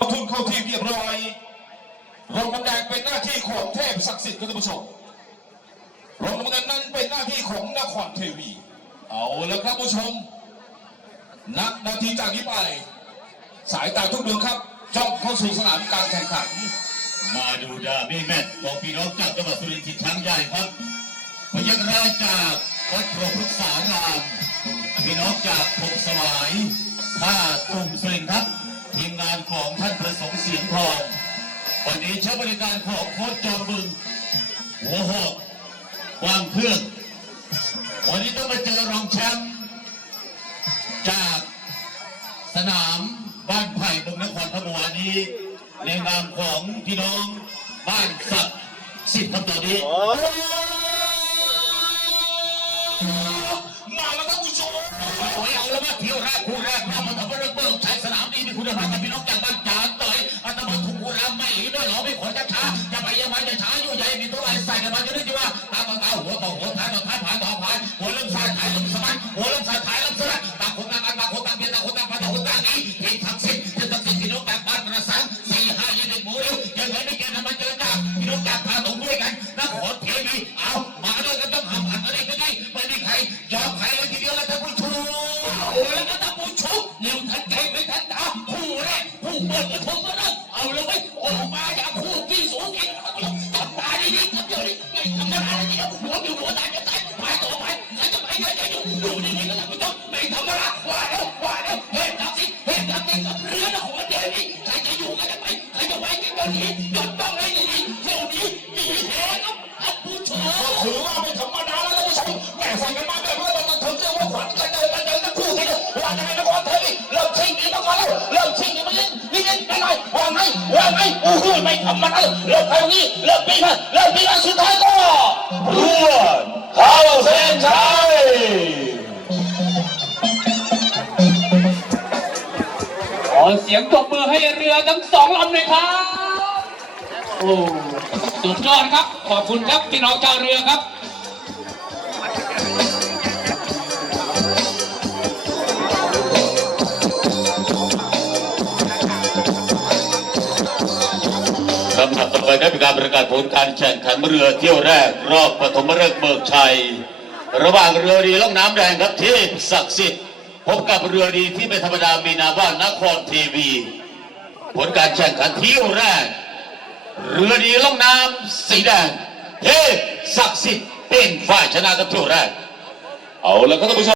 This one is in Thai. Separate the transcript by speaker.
Speaker 1: ทุนเข้าที่เรียบร้อยรางวัลแดงเป็นหน้าที่ของเทพศักดิ์สิทธิ์ครับท่านผู้ชมรางวัลเงินนั้นเป็นหน้าที่ของนครเทวี เอาละครับผู้ชม นับนาทีจากนี้ไป สายตาทุกดวงครับจ้องเข้าสู่สนามการแข่งขัน
Speaker 2: มาดูดาบี้แมตช์ของพี่น้องจากจังหวัดสุรินทร์ที่ช้างใหญ่ครับพยัคฆ์ราชจากวัดโพธิ์พฤกษารามพี่น้องจากพงสวายท่าตุ่มสุรินทร์ ช้บริการของโค้ชจอมบึงหัวหอกวางเครื่อง วันนี้ต้องมาเจอรองแชมป์จากสนามบ้านไผ่บึงนครพนมวันนี้ ในนามของพี่น้องบ้านสักดิ์สิทธิ์ครับตอนนี้
Speaker 1: มาแล้วครับผู้ชม
Speaker 2: โอ้ยเอาแล้วมาเที่ยวแรกคู่ ผู้เปิดกระทงมาแล้วเอาเลยไว้ออกมาอย่าพูดพี่สูงอีกทำตาดีๆทำเดียวนี้ไม่ทำอะไรดีๆหัวอยู่หัวตายจะตายไปต่อไปใครจะไปไหนจะอยู่ดูดีๆก็ท่านผู้องไม่ทำอะไรว่าแล้วว่าแล้วเฮ้ยทำสิเฮ้ยทำสิเรือนหัวเดียวนี่ใครจะอยู่ก็จะไปใครจะไปก็จะหนียอดต้
Speaker 1: ไงว่าไงโอ้โหไม่ธรรมดาเริ่มไปตรงนี้เริ่มปีนเริ่มปีนสุดท้ายก็รวดเข้าเส้นชัย
Speaker 3: ขอเสียงตบมือให้เรือทั้งสองลำเลยครับโอ้สุดยอดครับ ขอบคุณครับพี่น้องชาวเรือครับำ
Speaker 2: ดับต่อไปได้เป็นการประกาศผลการแข่งขันเรือเที่ยวแรก รอบปฐมฤกษ์เบิกชัย ระหว่างเรือดีล่องน้ำแดงครับเทพศักดิ์สิทธิ์พบกับเรือดีที่ไม่ธรรมดามีนามว่านครทีวี ผลการแข่งขันเที่ยวแรก เรือดีล่องน้ำสีแดงเทพศักดิ์สิทธิ์เป็นฝ่ายชนะครับเที่ยวแรก
Speaker 1: เอาแล้วก็ท่านผู้ชม